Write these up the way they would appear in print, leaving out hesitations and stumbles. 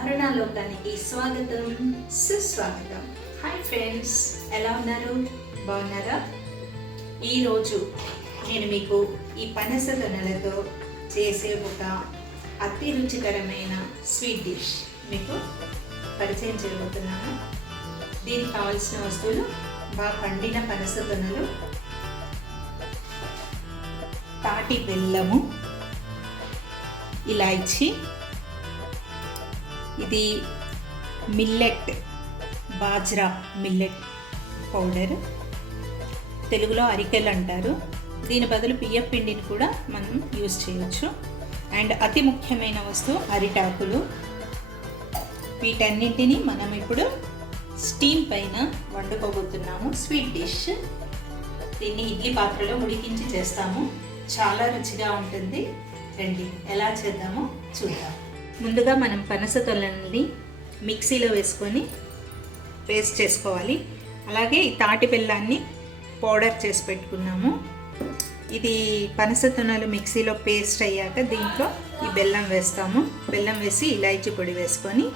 అరుణాలోకానికి స్వాగతం, సుస్వాగతం. Hi friends, ఎలా ఉన్నారు? బాగున్నారా? ఈరోజు నేను మీకు ఈ పనస తొనలతో చేసే ఒక అతి రుచికరమైన స్వీట్ డిష్ మీకు పరిచయం చేయబోతున్నాను. దీనికి కావాల్సిన వస్తువులు: బాగా పండిన పనస తొనలు, తాటి బెల్లము, ఇలాచి, ఇది మిల్లెట్, బాజ్రా మిల్లెట్ పౌడర్, తెలుగులో అరికెలు అంటారు. దీని బదులు బియ్యం పిండిని కూడా మనం యూజ్ చేయొచ్చు. అండ్ అతి ముఖ్యమైన వస్తువు అరిటాకులు. వీటన్నింటినీ మనం ఇప్పుడు స్టీమ్ పైన వండుకోబోతున్నాము. Sweet dish. దీన్ని ఇడ్లీ పాత్రలో ఉడికించి చేస్తాము. చాలా రుచిగా ఉంటుంది. రండి ఎలా చేద్దామో చూద్దాం. ముందుగా మనం పనస తొనల్ని మిక్సీలో వేసుకొని పేస్ట్ చేసుకోవాలి. అలాగే ఈ తాటి బెల్లాన్ని పౌడర్ చేసి పెట్టుకున్నాము. ఇది పనస తొనలు మిక్సీలో పేస్ట్ అయ్యాక దీంట్లో ఈ బెల్లం వేస్తాము. బెల్లం వేసి ఇలాచీ పొడి వేసుకొని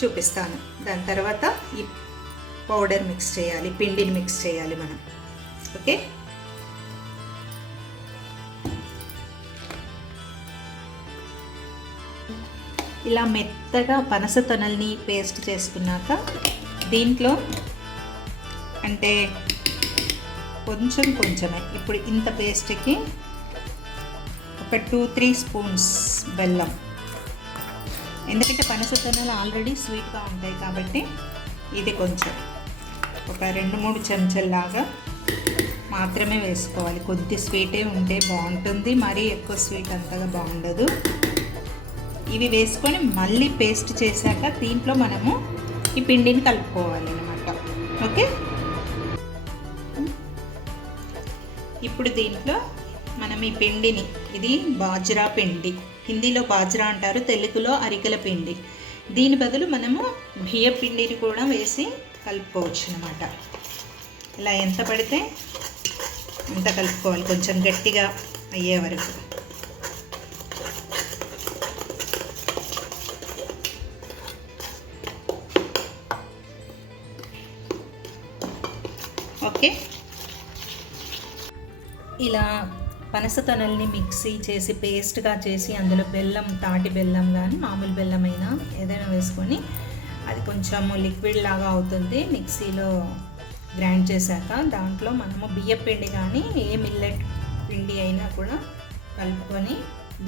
చూపిస్తాను. దాని తర్వాత ఈ పౌడర్ మిక్స్ చేయాలి, పిండిని మిక్స్ చేయాలి మనం. ఓకే, ఇలా మెత్తగా పనస తొనల్ని పేస్ట్ చేసుకున్నాక దీంట్లో అంటే కొంచెమే ఇప్పుడు ఇంత పేస్ట్కి ఒక 2-3 స్పూన్స్ బెల్లం. ఎందుకంటే పనస తొనలు ఆల్రెడీ స్వీట్గా ఉంటాయి కాబట్టి ఇది కొంచెం ఒక 2-3 చెంచాల్లాగా మాత్రమే వేసుకోవాలి. కొద్ది స్వీటే ఉంటే బాగుంటుంది, మరీ ఎక్కువ స్వీట్ అంతగా బాగుండదు. ఇవి వేసుకొని మళ్ళీ పేస్ట్ చేశాక దీంట్లో మనము ఈ పిండిని కలుపుకోవాలి అన్నమాట. ఓకే, ఇప్పుడు దీంట్లో మనం ఈ పిండిని, ఇది బాజ్రా పిండి, హిందీలో బాజ్రా అంటారు, తెలుగులో అరికెల పిండి. దీని బదులు మనము బియ్య పిండిని కూడా వేసి కలుపుకోవచ్చు అన్నమాట. ఇలా ఎంత పడితే అంత కలుపుకోవాలి, కొంచెం గట్టిగా అయ్యే వరకు. ఓకే, ఇలా పనస తొనల్ని మిక్సీ చేసి పేస్ట్గా చేసి అందులో బెల్లం, తాటి బెల్లం కానీ మామూలు బెల్లం అయినా ఏదైనా వేసుకొని అది కొంచెం లిక్విడ్ లాగా అవుతుంది. మిక్సీలో గ్రైండ్ చేశాక దాంట్లో మనము బియ్యం పిండి కానీ ఏ మిల్లెట్ పిండి అయినా కూడా కలుపుకొని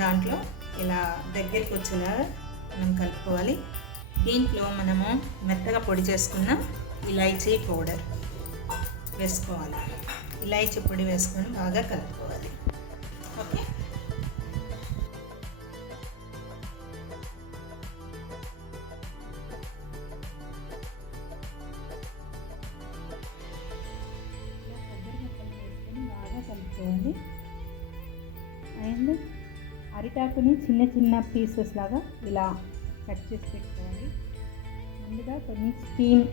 దాంట్లో ఇలా దగ్గరికి వచ్చేలా మనం కలుపుకోవాలి. దీంట్లో మనము మెత్తగా పొడి చేసుకున్న ఇలాచీ పౌడర్ వేసుకోవాలి. ఇలాచీ పొడి వేసుకొని బాగా కలుపుకోవాలి. ఓకే, బాగా కలుపుకోవాలి. అండ్ అరిటాకుని చిన్న చిన్న పీసెస్ లాగా ఇలా కట్ చేసి పెట్టుకోవాలి. ముందుగా కొన్ని స్టీమ్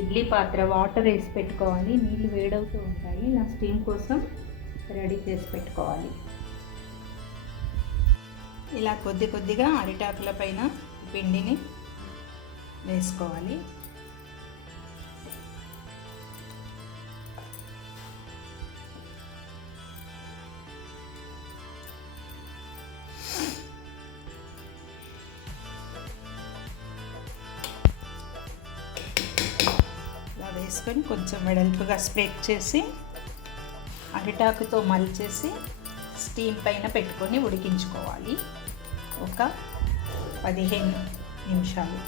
ఇడ్లీ పాత్ర వాటర్ వేసి పెట్టుకోవాలి. నీళ్ళు వేడవుతూ ఉంటాయి. ఇలా స్టీమ్ కోసం రెడీ చేసి పెట్టుకోవాలి. ఇలా కొద్ది కొద్దిగా అరిటాకుల పైన పిండిని వేసుకోవాలి. వేసుకొని కొంచెం వెడల్పుగా స్ప్రెడ్ చేసి అరిటాకుతో మలిచేసి స్టీమ్ పైన పెట్టుకొని ఉడికించుకోవాలి ఒక 15 నిమిషాలు.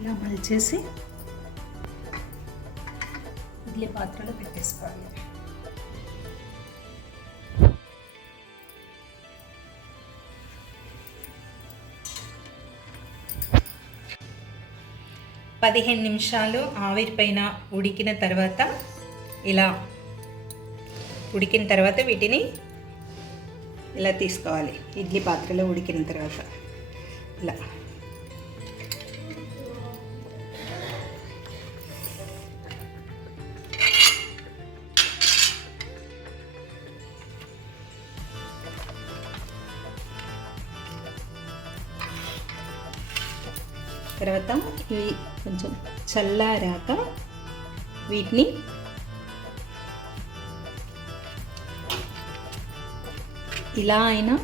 ఇలా మలిచేసి ఇడ్లీ పాత్రలో పెట్టేసుకోవాలి. 15 నిమిషాలు ఆవిరిపైన ఉడికిన తర్వాత ఇలా ఉడికిన తర్వాత వీటిని ఇలా తీసుకోవాలి. ఇడ్లీ పాత్రలో ఉడికిన తర్వాత ఇలా తర్వాత ఇవి కొంచెం చల్లారాక వీటిని ఇలా అయినా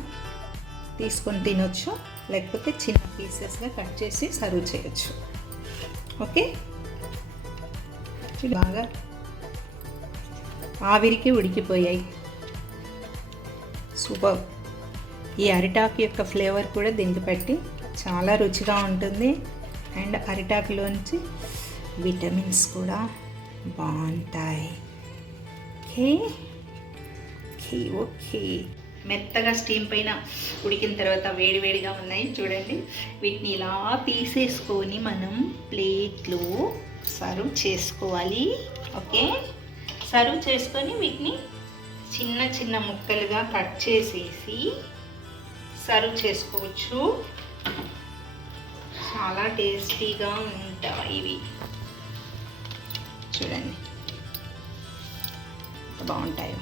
తీసుకొని తినొచ్చు, లేకపోతే చిన్న పీసెస్గా కట్ చేసి సర్వ్ చేయొచ్చు. ఓకే, బాగా ఆవిరికి ఉడికిపోయాయి. సూపర్. ఈ అరిటాకు యొక్క ఫ్లేవర్ కూడా దీనికి పట్టి చాలా రుచిగా ఉంటుంది. అండ్ అరిటాకులోంచి విటమిన్స్ కూడా బాగుంటాయి. Okay okay okay. మెత్తగా స్టీమ్ పైన ఉడికిన తర్వాత వేడివేడిగా ఉన్నాయి చూడండి. వీటిని ఇలా తీసేసుకొని మనం ప్లేట్లో సర్వ్ చేసుకోవాలి. ఓకే, సర్వ్ చేసుకొని వీటిని చిన్న చిన్న ముక్కలుగా కట్ చేసేసి సర్వ్ చేసుకోవచ్చు. చాలా టేస్టీగా ఉంటాయి ఇవి. చూడండి బాగుంటాయి.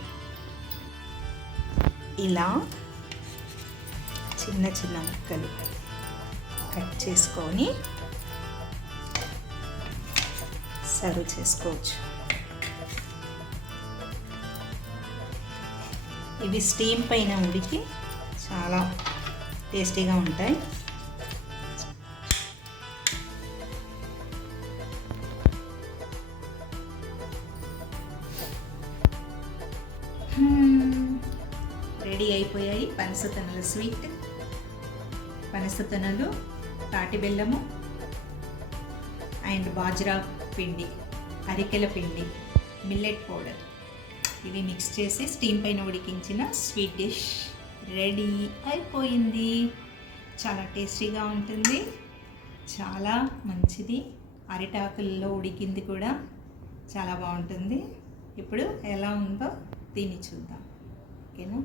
ఇలా చిన్న చిన్న ముక్కలు కట్ చేసుకొని సర్వ్ చేసుకోవచ్చు. ఇవి స్టీమ్ పైన ఉడికి చాలా టేస్టీగా ఉంటాయి. రెడీ అయిపోయాయి పనసతొనల స్వీట్. పనసతొనలు, తాటి బెల్లము అండ్ బాజ్రా పిండి, అరికెల పిండి, మిల్లెట్ పౌడర్ ఇవి మిక్స్ చేసి స్టీమ్ పైన ఉడికించిన స్వీట్ డిష్ రెడీ అయిపోయింది. చాలా టేస్టీగా ఉంటుంది, చాలా మంచిది. అరిటాకుల్లో ఉడికింది కూడా చాలా బాగుంటుంది. ఇప్పుడు ఎలా ఉందో దీన్ని చూద్దాం. ఓకేనా?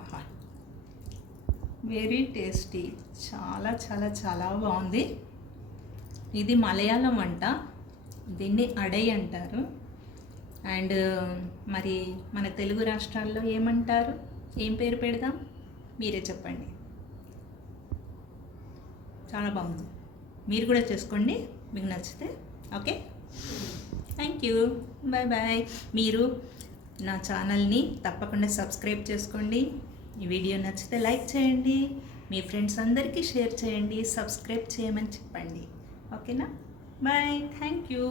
ఆహా, వెరీ టేస్టీ. చాలా చాలా చాలా బాగుంది. ఇది మలయాళం వంట, దీన్ని అడై అంటారు. అండ్ మరి మన తెలుగు రాష్ట్రాల్లో ఏమంటారు? ఏం పేరు పెడదాం? మీరే చెప్పండి. చాలా బాగుంది. మీరు కూడా చేసుకోండి మీకు నచ్చితే. Okay, thank you, bye bye. మీరు నా ఛానల్ని తప్పకుండా సబ్స్క్రైబ్ చేసుకోండి. ఈ వీడియో నచ్చితే లైక్ చేయండి, మీ ఫ్రెండ్స్ అందరికీ షేర్ చేయండి, సబ్స్క్రైబ్ చేయమని చెప్పండి. ఓకేనా? Bye, thank you.